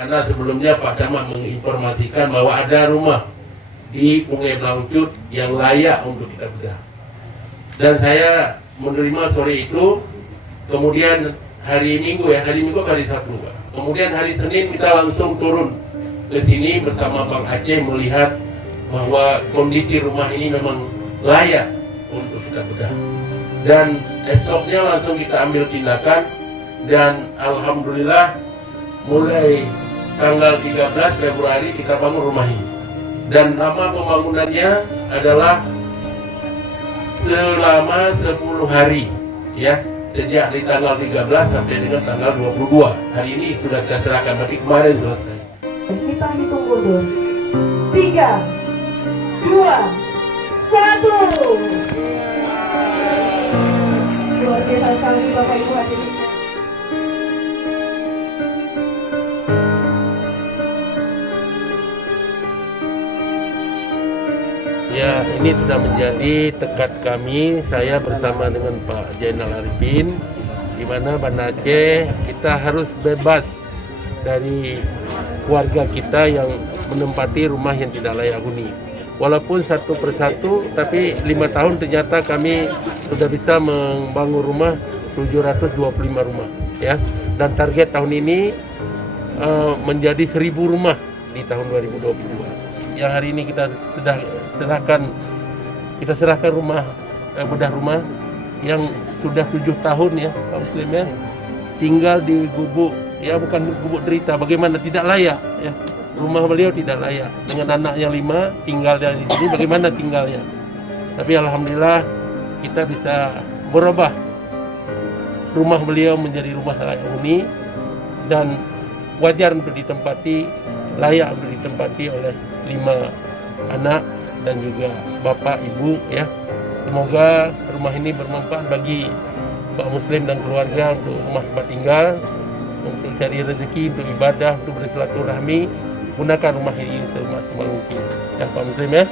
karena sebelumnya Pak Camat menginformasikan bahwa ada rumah di Pungai Blangcut yang layak untuk kita bedah. Dan saya menerima sore itu, kemudian hari Minggu hari Sabtu. Kemudian hari Senin kita langsung turun ke sini bersama Bang Aceh melihat bahwa kondisi rumah ini memang layak untuk kita bedah. Dan esoknya langsung kita ambil tindakan dan alhamdulillah mulai tanggal 13 Februari kita bangun rumah ini. Dan lama pembangunannya adalah selama 10 hari ya, sejak di tanggal 13 sampai dengan tanggal 22. Hari ini sudah kita serahkan, tapi kemarin selesai. Kita hitung mundur. 3, 2, 1. Luar biasa sekali Bapak Ibu hadirin. Ya, ini sudah menjadi tekad kami, saya bersama dengan Pak Zainal Arifin, di mana Banda Aceh kita harus bebas dari warga kita yang menempati rumah yang tidak layak huni. Walaupun satu persatu, tapi 5 tahun ternyata kami sudah bisa membangun rumah 725 rumah, ya. Dan target tahun ini menjadi 1000 rumah di tahun 2022. Yang hari ini kita sudah serahkan rumah bedah rumah yang sudah 7 tahun ya Pak Muslim ya, tinggal di gubuk ya, bukan gubuk derita, bagaimana tidak layak ya, rumah beliau tidak layak dengan anaknya 5 tinggal di sini, bagaimana tinggalnya. Tapi alhamdulillah kita bisa berubah rumah beliau menjadi rumah layak huni dan wajar untuk ditempati, layak untuk ditempati oleh 5 anak dan juga bapak ibu ya. Semoga rumah ini bermanfaat bagi Pak Muslim dan keluarga untuk rumah tempat tinggal, untuk cari rezeki, untuk ibadah, untuk bersilaturahmi. Gunakan rumah ini semaksimal mungkin ya Pak Muslim ya.